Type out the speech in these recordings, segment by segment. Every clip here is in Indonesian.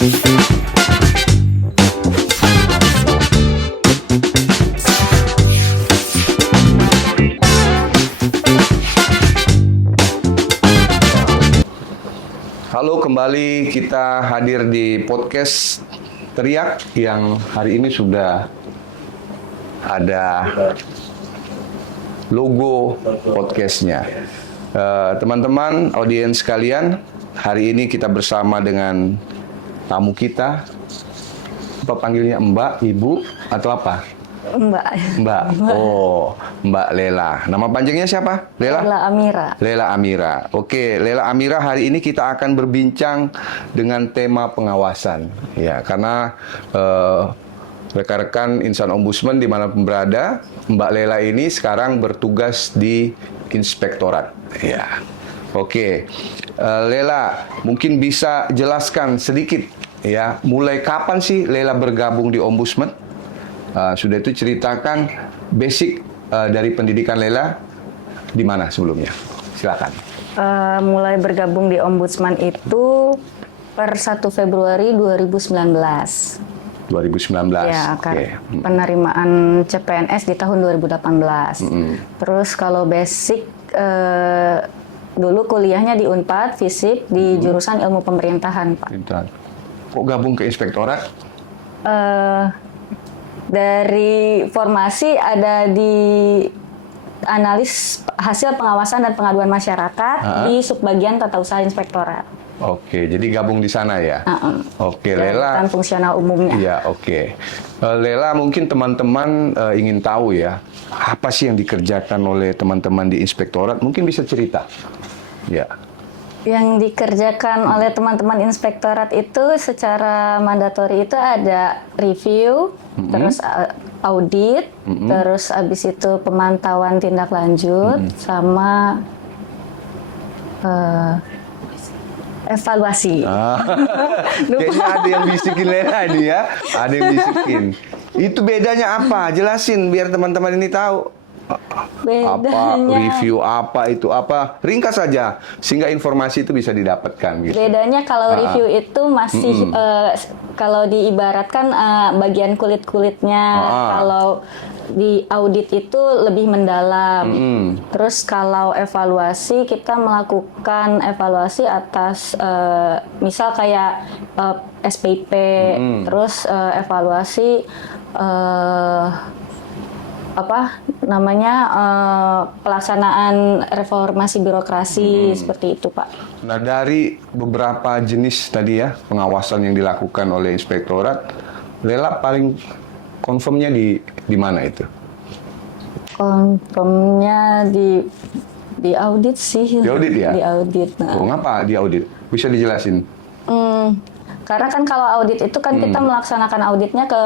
Halo, kembali kita hadir di podcast Teriak yang hari ini sudah ada logo podcastnya. Teman-teman, audiens sekalian, hari ini kita bersama dengan tamu kita. Apa panggilnya, Mbak, Ibu, atau apa? Mbak. Oh, Mbak Lela. Nama panjangnya siapa? Lela? Lela Amira. Lela Amira. Oke, Lela Amira, hari ini kita akan berbincang dengan tema pengawasan. Ya, karena rekan-rekan insan ombudsman dimanapun berada, Mbak Lela ini sekarang bertugas di inspektorat. Ya. Oke, Lela, mungkin bisa jelaskan sedikit ya, mulai kapan sih Lela bergabung di ombudsman? Sudah itu ceritakan basic dari pendidikan Lela di mana sebelumnya. Silakan. Mulai bergabung di ombudsman itu per 1 Februari 2019. 2019. Ya, penerimaan CPNS di tahun 2018. Terus kalau basic dulu kuliahnya di Unpad, fisik di jurusan ilmu pemerintahan, Pak. Kok gabung ke inspektorat? Dari formasi ada di analis hasil pengawasan dan pengaduan masyarakat di subbagian tata usaha inspektorat. Oke, jadi gabung di sana ya. Oke, Lela. Fungsional umumnya. Iya, oke. Lela, mungkin teman-teman ingin tahu ya, apa sih yang dikerjakan oleh teman-teman di inspektorat? Mungkin bisa cerita. Ya. Yang dikerjakan oleh teman-teman inspektorat itu secara mandatori itu ada review, terus audit, terus abis itu pemantauan tindak lanjut, sama evaluasi. Kayaknya ada yang bisikin Lela ini ya, ada yang bisikin. Itu bedanya apa? Jelasin biar teman-teman ini tahu. Apa review, apa itu, apa ringkas saja sehingga informasi itu bisa didapatkan gitu. Bedanya kalau review itu masih kalau diibaratkan bagian kulit-kulitnya, kalau di audit itu lebih mendalam. Terus kalau evaluasi kita melakukan evaluasi atas misal kayak SPP, terus evaluasi pelaksanaan reformasi birokrasi seperti itu, Pak. Nah, dari beberapa jenis tadi ya pengawasan yang dilakukan oleh inspektorat, Lela paling confirmnya di mana itu? Confirmnya di audit sih. Di audit ya? Di audit. Oh, ngapa di audit? Bisa dijelasin? Karena kan kalau audit itu kan kita melaksanakan auditnya ke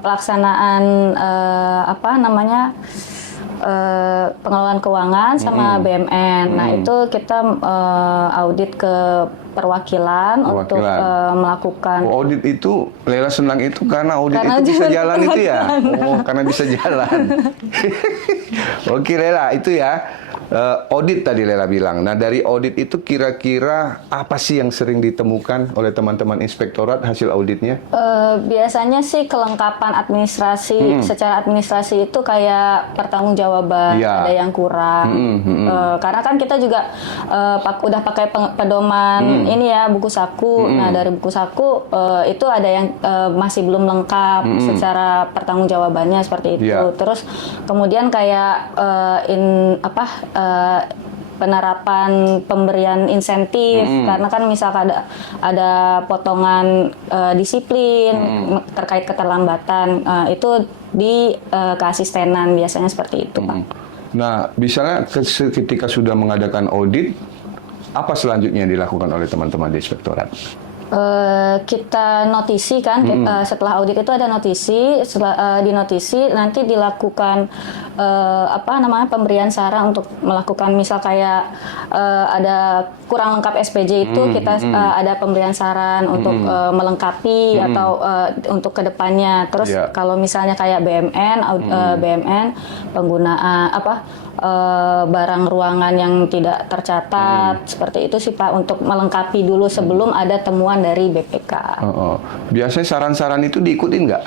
pelaksanaan pengelolaan keuangan sama BMN. Nah, itu kita audit ke perwakilan. Untuk melakukan. Audit itu Lela senang itu karena audit itu bisa jalan itu ya. Oh, karena bisa jalan. Oke, Lela, itu ya. Audit tadi Lela bilang. Nah, dari audit itu kira-kira apa sih yang sering ditemukan oleh teman-teman inspektorat hasil auditnya? Biasanya sih kelengkapan administrasi. Secara administrasi itu kayak pertanggungjawaban, ada yang kurang. Karena kan kita juga udah pakai pedoman ini ya, buku saku. Nah, dari buku saku itu ada yang masih belum lengkap secara pertanggungjawabannya seperti itu. Terus kemudian kayak penerapan pemberian insentif, karena kan misalkan ada potongan disiplin terkait keterlambatan, itu di keasistenan biasanya seperti itu, Pak. Nah, misalnya ketika sudah mengadakan audit, apa selanjutnya yang dilakukan oleh teman-teman di inspektorat? Kita notisi kan, setelah audit itu ada notisi, di notisi nanti dilakukan pemberian saran untuk melakukan misal kayak ada kurang lengkap SPJ itu kita ada pemberian saran untuk melengkapi atau untuk kedepannya. Terus kalau misalnya kayak BMN penggunaan barang ruangan yang tidak tercatat, seperti itu sih Pak, untuk melengkapi dulu sebelum ada temuan dari BPK. Biasanya saran-saran itu diikutin nggak?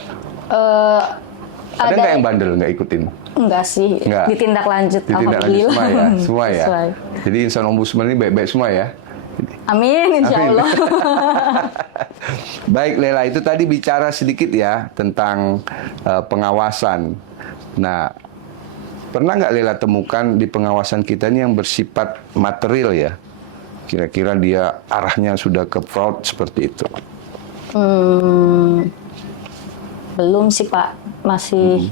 Ada nggak yang bandel nggak ikutin? Enggak sih, Nggak. ditindaklanjut, Ditindaklanjut semua ya? Semua ya? Sesuai. Jadi insan ombudsman ini baik-baik semua ya? Amin, insya Amin. Allah. Baik Lela, itu tadi bicara sedikit ya tentang pengawasan. Nah, pernah nggak Lela temukan di pengawasan kita ini yang bersifat material ya? Kira-kira dia arahnya sudah ke fraud seperti itu? Belum sih Pak, masih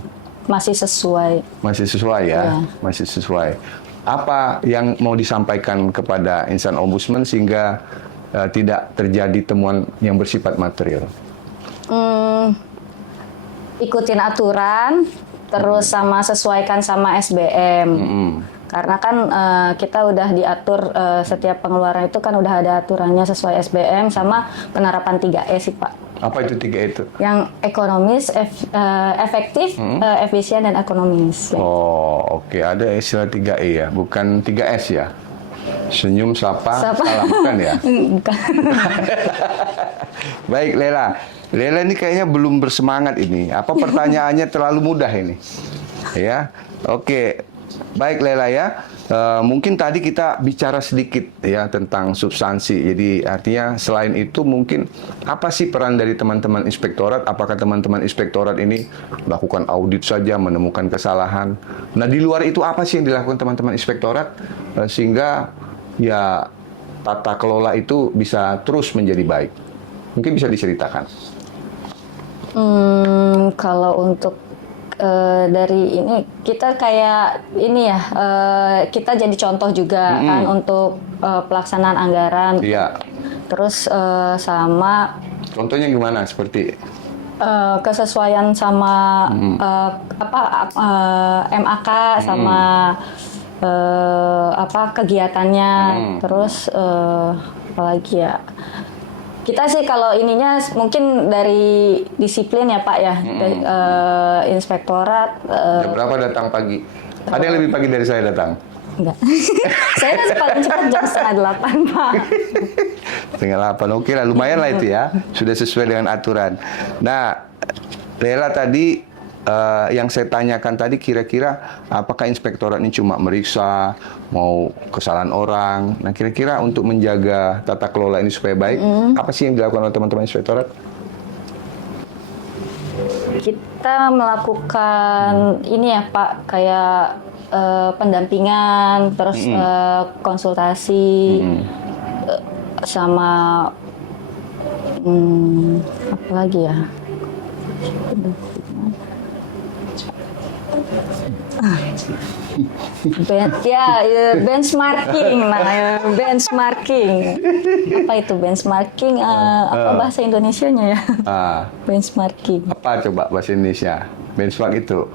sesuai. Masih sesuai ya? Ya. Masih sesuai. Apa yang mau disampaikan kepada insan ombudsman sehingga tidak terjadi temuan yang bersifat material? Ikutin aturan, terus sama sesuaikan sama SBM. Karena kan kita udah diatur setiap pengeluaran itu kan udah ada aturannya sesuai SBM sama penerapan 3E sih Pak. Apa itu 3 itu? Yang ekonomis, efektif, efisien, dan ekonomis. Oh, oke. Ada istilah 3E ya, bukan 3S ya? Senyum, sapa, salam, bukan ya? Bukan. Baik, Lela. Lela ini kayaknya belum bersemangat ini. Apa pertanyaannya terlalu mudah ini? Ya, oke. Baik, Lela ya. Mungkin tadi kita bicara sedikit ya tentang substansi. Jadi artinya selain itu mungkin apa sih peran dari teman-teman inspektorat? Apakah teman-teman inspektorat ini melakukan audit saja, menemukan kesalahan? Nah, di luar itu apa sih yang dilakukan teman-teman inspektorat sehingga ya tata kelola itu bisa terus menjadi baik? Mungkin bisa diceritakan. Kalau untuk dari ini kita kayak ini ya, kita jadi contoh juga kan untuk pelaksanaan anggaran. Iya. Terus sama Contohnya gimana? Seperti kesesuaian sama MAK sama kegiatannya. Terus apalagi ya? Kita sih kalau ininya mungkin dari disiplin ya Pak ya, dari, inspektorat. jam berapa datang pagi? Ada yang lebih pagi dari saya datang? Enggak. Saya paling cepat jam 7:30 Pak. 7:30, oke lah, lumayan lah itu ya. Sudah sesuai dengan aturan. Nah, Lela tadi yang saya tanyakan tadi kira-kira apakah inspektorat ini cuma meriksa mau kesalahan orang. Nah, kira-kira untuk menjaga tata kelola ini supaya baik, apa sih yang dilakukan oleh teman-teman inspektorat? Kita melakukan ini ya Pak, kayak pendampingan, terus konsultasi, sama apa lagi ya? Benchmarking. Nah, benchmarking. Apa itu benchmarking? Apa bahasa Indonesianya ya? Benchmarking. Apa coba bahasa Indonesia? Benchmark itu?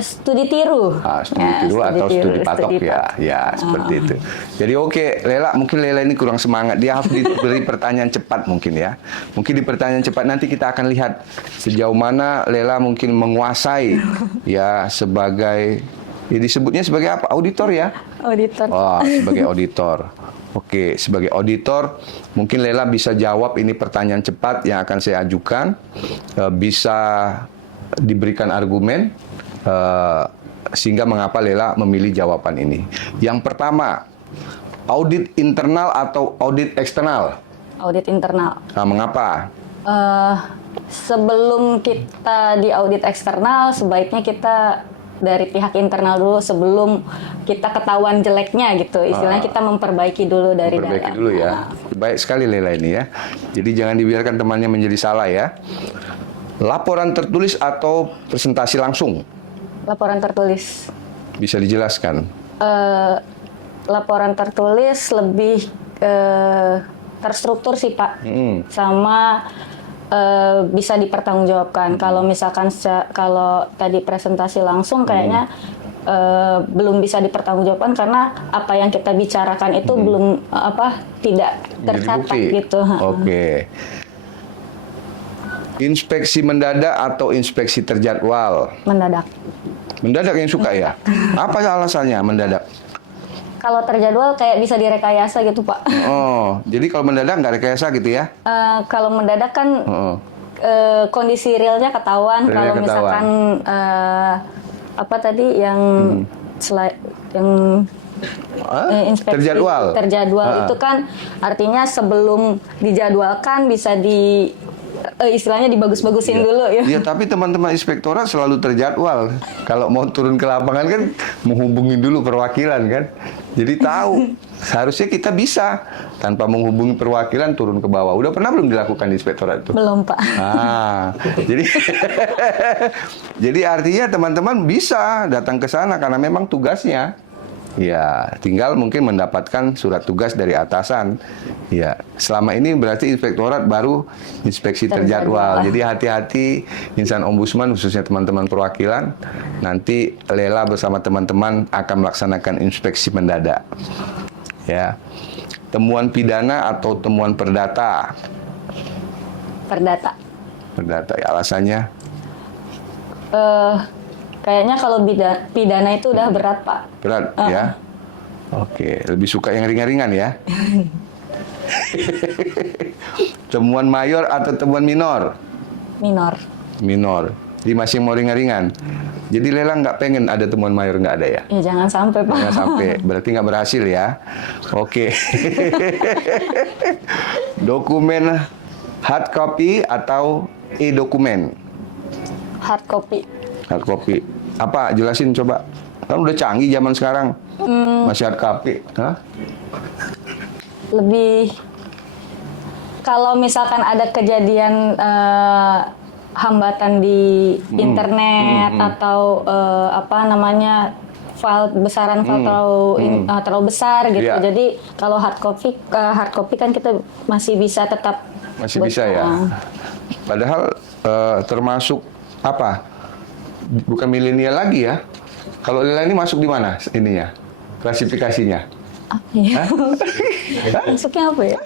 Studi tiru. Studi tiru atau studi patok ya? Ya, seperti itu. Jadi oke, Lela, mungkin Lela ini kurang semangat. Dia harus diberi pertanyaan cepat mungkin ya. Mungkin di pertanyaan cepat nanti kita akan lihat sejauh mana Lela mungkin menguasai ya sebagai, ya disebutnya sebagai apa? Auditor ya? Auditor. Oh, sebagai auditor. Oke, sebagai auditor mungkin Lela bisa jawab ini pertanyaan cepat yang akan saya ajukan. Bisa diberikan argumen sehingga mengapa Lela memilih jawaban ini. Yang pertama, audit internal atau audit eksternal? Audit internal. Nah, mengapa? Sebelum kita di audit eksternal, sebaiknya kita dari pihak internal dulu sebelum kita ketahuan jeleknya gitu. Istilahnya kita memperbaiki dulu dari dalam. Perbaiki dulu ya. Baik sekali Lela ini ya. Jadi jangan dibiarkan temannya menjadi salah ya. Laporan tertulis atau presentasi langsung? Laporan tertulis. Bisa dijelaskan? Laporan tertulis lebih terstruktur sih Pak. Sama bisa dipertanggungjawabkan. Kalau misalkan kalau tadi presentasi langsung kayaknya belum bisa dipertanggungjawabkan karena apa yang kita bicarakan itu belum tidak tercatat gitu. Oke. Inspeksi mendadak atau inspeksi terjadwal? Mendadak. Mendadak yang suka ya? Apa alasannya mendadak? Kalau terjadwal kayak bisa direkayasa gitu, Pak. Oh, jadi kalau mendadak nggak rekayasa gitu ya? Kalau mendadak kan Oh. kondisi realnya ketahuan. Realnya Kalau ketahuan. misalkan apa tadi yang yang inspeksi terjadwal itu kan artinya sebelum dijadwalkan bisa istilahnya dibagus-bagusin dulu ya. Iya, tapi teman-teman inspektorat selalu terjadwal. Kalau mau turun ke lapangan kan menghubungi dulu perwakilan kan. Jadi tahu. Seharusnya kita bisa tanpa menghubungi perwakilan turun ke bawah. Udah pernah belum dilakukan di inspektorat itu? Belum, Pak. Jadi jadi artinya teman-teman bisa datang ke sana karena memang tugasnya. Ya, tinggal mungkin mendapatkan surat tugas dari atasan. Ya, selama ini berarti inspektorat baru inspeksi terjadwal. Jadi hati-hati insan ombudsman khususnya teman-teman perwakilan. Nanti Lela bersama teman-teman akan melaksanakan inspeksi mendadak. Ya. Temuan pidana atau temuan perdata? Perdata. Perdata, ya, alasannya? Kayaknya kalau pidana itu udah berat, Pak. Berat, ya? Oke, lebih suka yang ringan-ringan ya? Temuan mayor atau temuan minor? Minor. Minor. Jadi masih mau ringan-ringan. Jadi Lela nggak pengen ada temuan mayor, nggak ada ya? Ya jangan sampai, Pak. Jangan sampai, berarti nggak berhasil ya? Oke. Dokumen hard copy atau e-dokumen? Hard copy. Hard copy. Apa? Jelasin coba. Kan udah canggih zaman sekarang. Masih hard copy. Hah? Lebih kalau misalkan ada kejadian hambatan di internet atau apa namanya file besaran file terlalu besar gitu. Iya. Jadi kalau hard copy kan kita masih bisa tetap Masih bisa ya. Padahal termasuk apa? Bukan milenial lagi ya. Kalau Lela ini masuk di mana ininya? Klasifikasinya? ya. Masuknya apa ya?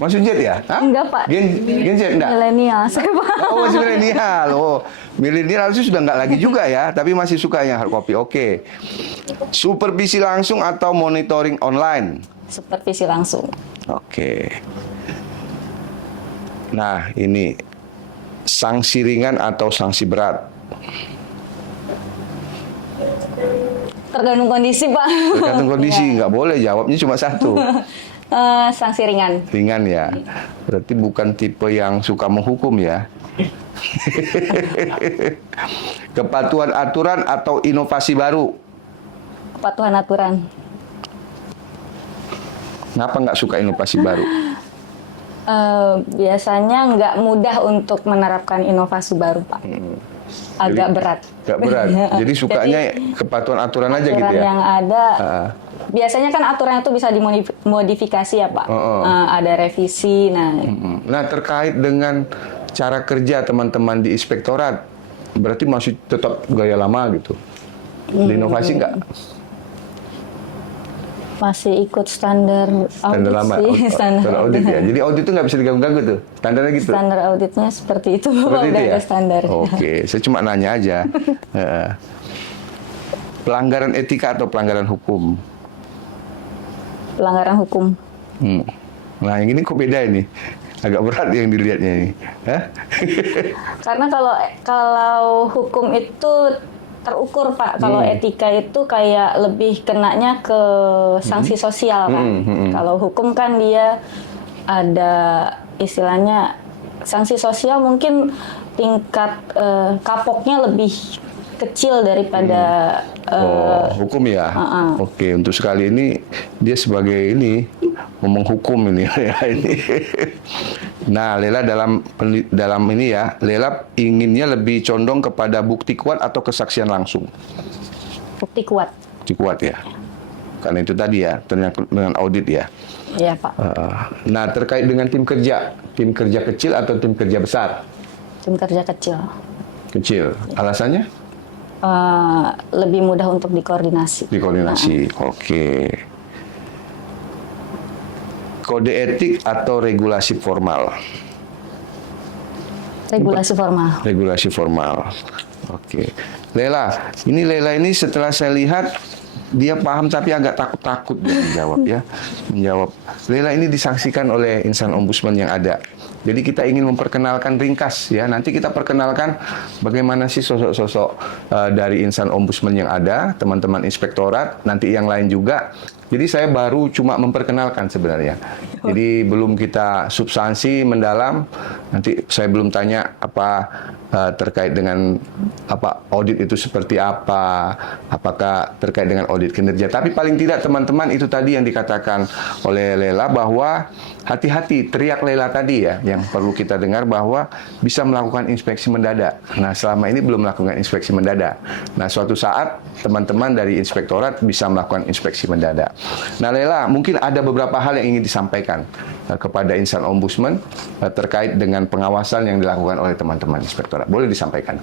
Masuk Z ya? Hah? Enggak, Pak. Gen Z enggak? Milenial, saya Pak. Oh, masih milenial. Oh, milenial sih sudah nggak lagi juga ya, tapi masih suka yang hard copy. Oke. Supervisi langsung atau monitoring online? Supervisi langsung. Oke. Nah, ini sanksi ringan atau sanksi berat? Tergantung kondisi, Pak. Tergantung kondisi, nggak boleh jawabnya cuma satu. Sanksi ringan. Ringan ya. Berarti bukan tipe yang suka menghukum ya. Kepatuhan aturan atau inovasi baru? Kepatuhan aturan. Kenapa nggak suka inovasi baru? Biasanya nggak mudah untuk menerapkan inovasi baru, Pak. Agak berat. Agak berat. Jadi sukanya kepatuhan aturan aja gitu Aturan ya? yang ada, biasanya kan aturan itu bisa dimodifikasi ya, Pak. Ada revisi. Nah, terkait dengan cara kerja teman-teman di inspektorat, berarti masih tetap gaya lama gitu? Inovasi nggak? Masih ikut standar audit lama, sih. standar audit ya. Jadi audit itu nggak bisa diganggu-ganggu tuh, standarnya gitu. Standar auditnya seperti itu, Seperti itu udah ya? ada standar. Oke, saya cuma nanya aja. Pelanggaran etika atau pelanggaran hukum? Pelanggaran hukum. Nah, yang ini kok beda ini? Agak berat yang dilihatnya ini. Hah? Karena kalau hukum itu terukur, Pak. Kalau etika itu kayak lebih kenanya ke sanksi sosial, Pak. Kalau hukum kan dia ada istilahnya sanksi sosial, mungkin tingkat kapoknya lebih kecil daripada hukum ya. Oke, untuk sekali ini dia sebagai ini ngomong hukum ini ya ini. Nah, Lela dalam ini ya, Lela inginnya lebih condong kepada bukti kuat atau kesaksian langsung? Bukti kuat. Bukti kuat ya. Karena itu tadi ya, ternyata dengan audit ya. Iya, Pak. Nah, terkait dengan tim kerja kecil atau tim kerja besar? Tim kerja kecil. Kecil. Alasannya? Lebih mudah untuk dikoordinasi. Dikoordinasi. Oke. Kode etik atau regulasi formal? Regulasi formal. Regulasi formal. Oke. Lela ini setelah saya lihat dia paham tapi agak takut-takut dia menjawab. Lela ini disaksikan oleh insan ombudsman yang ada. Jadi kita ingin memperkenalkan ringkas ya. Nanti kita perkenalkan bagaimana sih sosok-sosok dari insan ombudsman yang ada, teman-teman inspektorat, nanti yang lain juga. Jadi saya baru cuma memperkenalkan sebenarnya. Jadi belum kita substansi mendalam. Nanti saya belum tanya apa terkait dengan apa audit itu seperti apa, apakah terkait dengan audit kinerja. Tapi paling tidak teman-teman itu tadi yang dikatakan oleh Lela bahwa hati-hati, teriak Lela tadi ya, yang perlu kita dengar bahwa bisa melakukan inspeksi mendadak. Nah, selama ini belum melakukan inspeksi mendadak. Nah, suatu saat teman-teman dari inspektorat bisa melakukan inspeksi mendadak. Nah, Lela, mungkin ada beberapa hal yang ingin disampaikan kepada insan ombudsman terkait dengan pengawasan yang dilakukan oleh teman-teman inspektorat. Boleh disampaikan?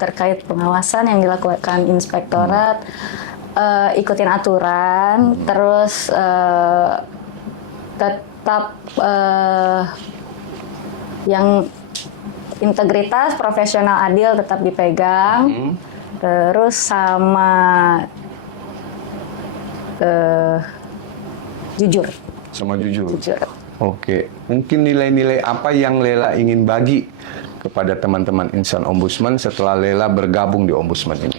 Terkait pengawasan yang dilakukan inspektorat, ikutin aturan, terus tetap yang integritas, profesional, adil tetap dipegang, terus sama jujur. Sama jujur. Oke, mungkin nilai-nilai apa yang Lela ingin bagi kepada teman-teman insan ombudsman setelah Lela bergabung di ombudsman ini?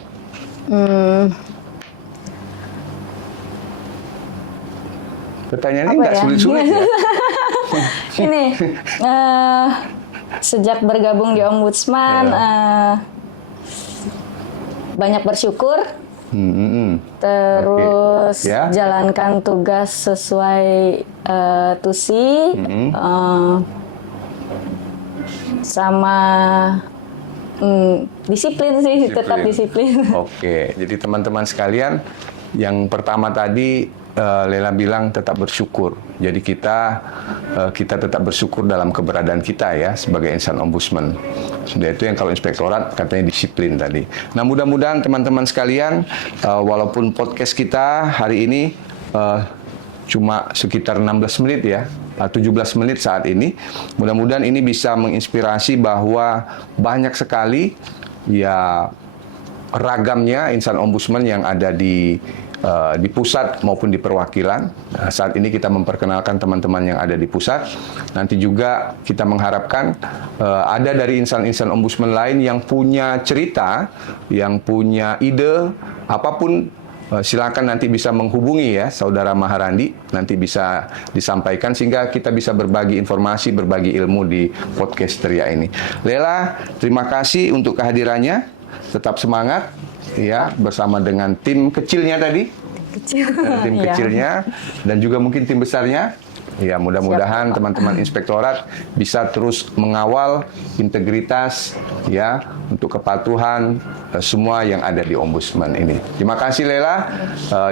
Pertanyaannya nggak sulit-sulit ya? Ini, sejak bergabung di ombudsman, banyak bersyukur, terus jalankan tugas sesuai tusi, sama disiplin sih, tetap disiplin. Oke, jadi teman-teman sekalian, yang pertama tadi Lela bilang tetap bersyukur. Jadi kita tetap bersyukur dalam keberadaan kita ya sebagai insan ombudsman. Sudah itu yang kalau inspektorat katanya disiplin tadi. Nah, mudah-mudahan teman-teman sekalian, walaupun podcast kita hari ini cuma sekitar 16 menit ya, 17 menit saat ini, mudah-mudahan ini bisa menginspirasi bahwa banyak sekali ya ragamnya insan ombudsman yang ada di pusat maupun di perwakilan. Nah, saat ini kita memperkenalkan teman-teman yang ada di pusat. Nanti juga kita mengharapkan ada dari insan-insan ombudsman lain yang punya cerita, yang punya ide, apapun silakan nanti bisa menghubungi ya Saudara Maharandi, nanti bisa disampaikan sehingga kita bisa berbagi informasi, berbagi ilmu di podcast Ria ini. Lela, terima kasih untuk kehadirannya. Tetap semangat ya bersama dengan tim kecilnya tadi. Tim kecilnya dan juga mungkin tim besarnya. Ya, mudah-mudahan teman-teman inspektorat bisa terus mengawal integritas ya untuk kepatuhan semua yang ada di ombudsman ini. Terima kasih Lela,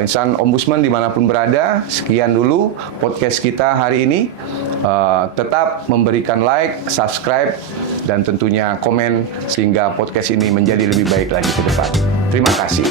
insan ombudsman dimanapun berada. Sekian dulu podcast kita hari ini. Tetap memberikan like, subscribe, dan tentunya komen sehingga podcast ini menjadi lebih baik lagi ke depan. Terima kasih.